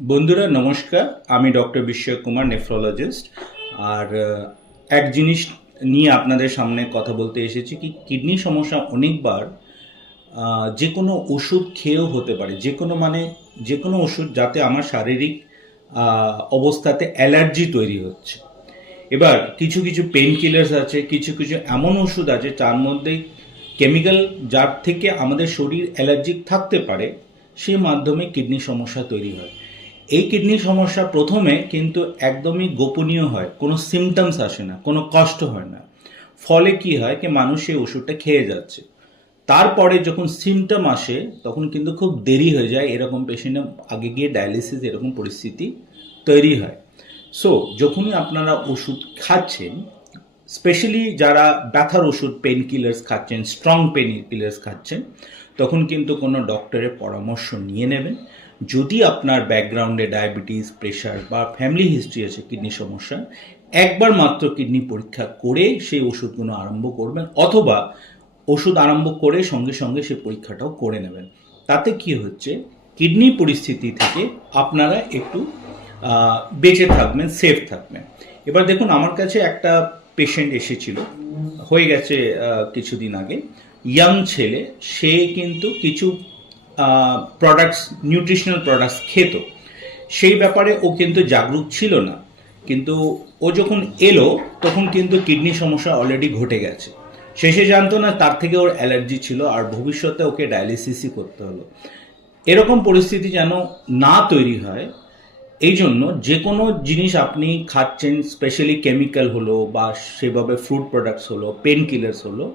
বন্ধুরা নমস্কার, আমি ডক্টর বিশ্বয় কুমার, নেফ্রোলজিস্ট। আর এক জিনিস নিয়ে আপনাদের সামনে কথা বলতে এসেছি কি কিডনি সমস্যা অনেকবার যে কোনো ওষুধ খেয়েও হতে পারে, যে কোনো ওষুধ যাতে আমার শারীরিক অবস্থাতে অ্যালার্জি তৈরি হচ্ছে। এবার কিছু কিছু পেন কিলার্স আছে, কিছু কিছু এমন ওষুধ আছে যার মধ্যে কেমিক্যাল, যার থেকে আমাদের শরীর অ্যালার্জিক থাকতে পারে, সেই মাধ্যমে কিডনি সমস্যা তৈরি হয়। এই কিডনি সমস্যা প্রথমে কিন্তু একদমই গোপনীয় হয়, কোনো সিমটমস আসে না, কোনো কষ্ট হয় না। ফলে কি হয় কি মানুষ সেই ওষুধটা খেয়ে যাচ্ছে, তারপরে যখন সিমটম আসে তখন কিন্তু খুব দেরি হয়ে যায়। এরকম পেশেন্টের আগে গিয়ে ডায়ালিসিস এরকম পরিস্থিতি তৈরি হয়। সো যখনই আপনারা ওষুধ খাচ্ছেন, স্পেশালি যারা ব্যথার ওষুধ পেন কিলার্স খাচ্ছেন, স্ট্রং পেন কিলার্স খাচ্ছেন, তখন কিন্তু কোনো ডক্টরের পরামর্শ নিয়ে নেবেন। যদি আপনার ব্যাকগ্রাউন্ডে ডায়াবেটিস, প্রেশার বা ফ্যামিলি হিস্ট্রি আছে কিডনি সমস্যা, একবার মাত্র কিডনি পরীক্ষা করে সেই ওষুধগুলো আরম্ভ করবেন, অথবা ওষুধ আরম্ভ করে সঙ্গে সঙ্গে সেই পরীক্ষাটাও করে নেবেন। তাতে কি হচ্ছে, কিডনি পরিস্থিতি থেকে আপনারা একটু বেঁচে থাকবেন, সেফ থাকবেন। এবার দেখুন, আমার কাছে একটা পেশেন্ট এসেছিল, হয়ে গেছে কিছুদিন আগে। ইয়াং ছেলে, সে কিন্তু কিছু প্রোডাক্টস, নিউট্রিশনাল প্রোডাক্টস খেত। সেই ব্যাপারে ও কিন্তু জাগরুক ছিল না, কিন্তু ও যখন এলো তখন কিন্তু কিডনি সমস্যা অলরেডি ঘটে গেছে। শেষে জানতো না তার থেকে ওর অ্যালার্জি ছিল, আর ভবিষ্যতে ওকে ডায়ালিসিসই করতে হলো। এরকম পরিস্থিতি যেন না তৈরি হয়, এই জন্য যে কোনো জিনিস আপনি খাচ্ছেন, স্পেশালি কেমিক্যাল হলো বা সেভাবে ফ্রুট প্রোডাক্টস হলো, পেন কিলার্স হলো,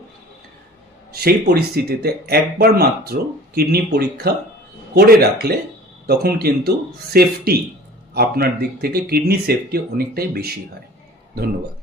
সেই পরিস্থিতিতে একবার মাত্র কিডনি পরীক্ষা করে রাখলে তখন কিন্তু সেফটি, আপনার দিক থেকে কিডনি সেফটি অনেকটাই বেশি হয়। ধন্যবাদ।